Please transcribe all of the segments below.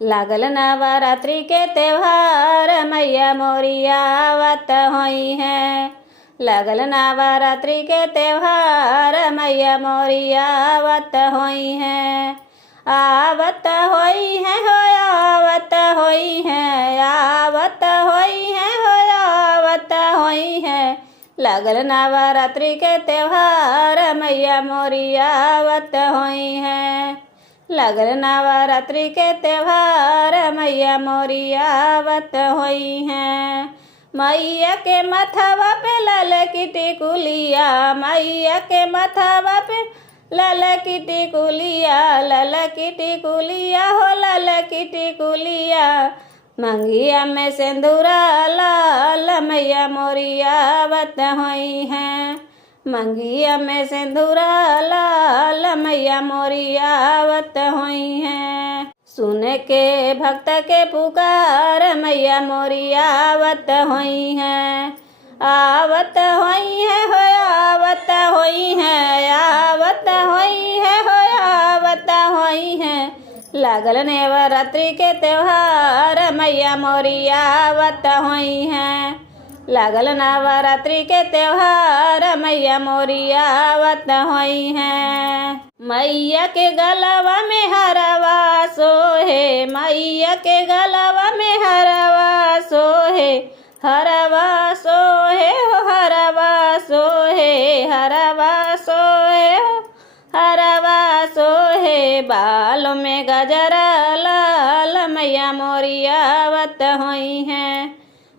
लागल नवरात्रि के त्योहार मैया मोरी आवत होई है। लागल नवरात्रि के त्योहार मैया मोरी आवत होई है। आवत होई है हो आवत होई है, आवत होई है हो आवत होई है। लागल नवरात्रि के त्योहार मैया मोरी आवत होई है। लागल नवरात्रि के त्योहार मैया मोरी आवत होई है। मैया के मथवा पे लाल की टिकुलिया, मैया के मथवा पे लाल की टिकुलिया, लाल की टिकुलिया हो लाल की टिकुलिया। मंगिया में सिंदूरा लाल मैया मोरी आवत होई है। मंगिया में सिंदूरा लाल मैया मोरी आवत होई है। सुन के भक्त के पुकार मैया मोरी आवत होई है। आवत होई है हो आवत होई है, आवत होई है हो आवत होई है। लागल नवरात्रि के त्योहार मैया मोरी आवत होई है। लागल नवरात्रि के त्योहार मैया मोरी आवत होई है। मैया के गलवा में हरवा सोहे, मैया के गलवा में हरवा सोहे। हरवा सोहे हो हरवा सोहे, हरवा सोहे हो हरवा सोहे। बालों में गजरा लाल मैया मोरी आवत होई है।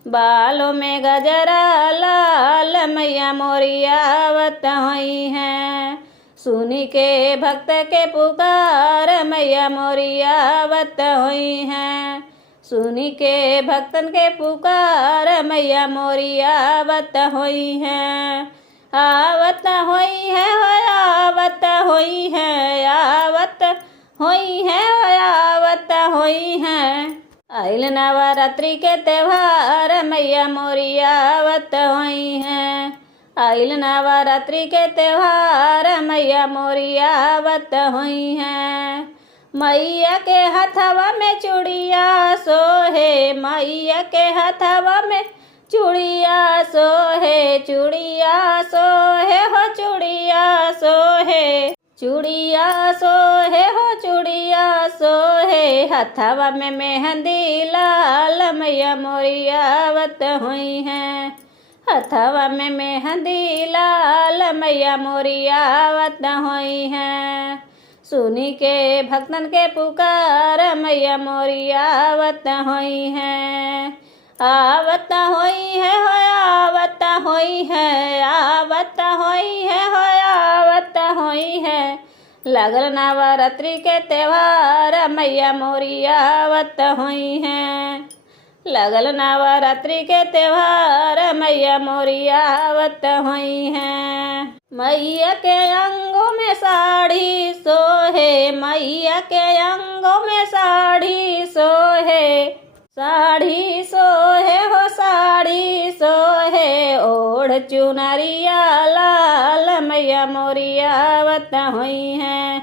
बालों में गजरा लाल मैया मोरी आवत होई है। सुनी के भक्त के पुकार मैया मोरी आवत होई है। सुनी के भक्तन के पुकार मैया मोरी आवत होई है। आवत होई है हो आवत होई है, आवत होई है हो आवत होई है। आइल नवरात्रि के त्योहार मैया मोरी आवत होई है। आइल नवरात्रि के त्योहार मैया मोरी आवत होई है। मैया के हथवा में चूड़िया सोहे, मैया के हथवा में चूड़िया सोहे। चूड़िया सोहे हो चूड़िया सोहे, चूड़िया सोहे हो चूड़िया सोहे। हथवा में मेहंदी लाल मैया मोरी आवत होई है। हथवा में मेहंदी लाल मैया मोरी आवत होई है। सुनी के भक्तन के पुकार मैया मोरी आवत होई है। आवत होई है हो आवत होई है, आवत होई है हो आवत होई है। लागल नवरात्रि के त्योहार मैया मोरी आवत होई है। लागल नवरात्रि के त्योहार मैया मोरी आवत होई है। मैया के अंगों में साड़ी सोहे, मैया के अंगों में साड़ी सोहे। साड़ी सोहे हो साड़ी सोहे, ओढ़ चुनरिया लाल मैया मोरी आवत होई है।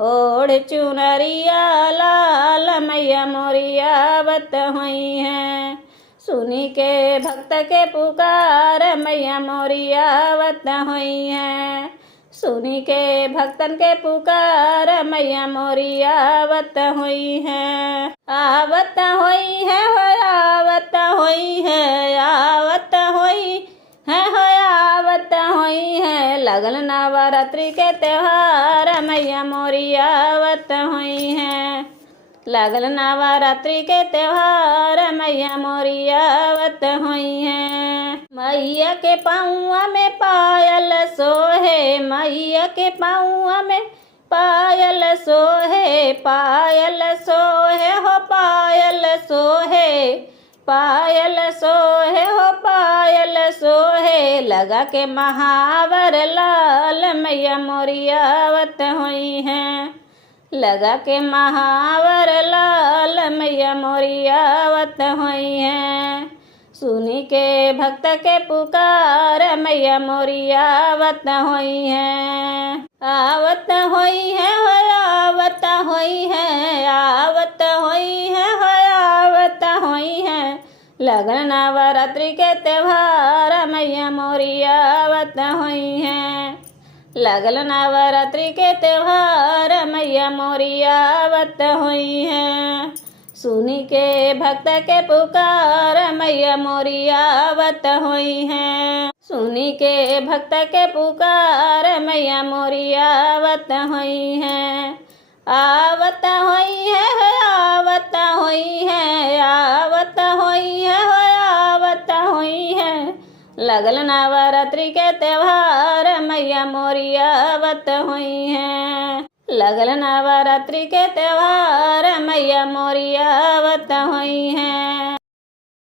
ओढ़ चुनरिया लाल मैया मोरी आवत होई है। सुनी के भक्त के पुकार मैया मोरी आवत होई है। सुनी के भक्तन के पुकार मैया मोरी आवत होई है। आवत होई है हो आवत होई है, आवत होई है हो आवत होई है। लागल नवरात्रि के त्योहार मैया मोरी आवत होई है। लागल नवरात्रि के त्योहार मैया मोरी आवत होई है। मैया के पाँव में पायल सोहे, मैया के पाँव में पायल सोहे। पायल सोहे हो पायल सोहे, पायल सोहे हो पायल सोहे। लगा के महावर लाल मैया मोरी आवत होई है। लगा के महावर लाल मैया मोरी आवत होई है। सुनी के भक्त के पुकार मैया मोरी आवत होई है। आवत होई है हो आवत होई है, आवत होई लगन नवरात्रि के त्योहार मैया मोरी आवत हुई हैं। लगन नवरात्रि के त्योहार मैया मोरी आवत हुई हैं। सुनी के भक्त के पुकार मैया मोरी आवत हुई हैं। सुनी के भक्त के पुकार मैया मोरी आवत हुई हैं। आवत हुई है, आवत हुई है, आवत हुई है, आवत हुई है। लगल नवरात्रि के त्योहार मैया मोरी आवत हुई हैं। लगल नवरात्रि के त्योहार मैया मोरी आवत हुई हैं।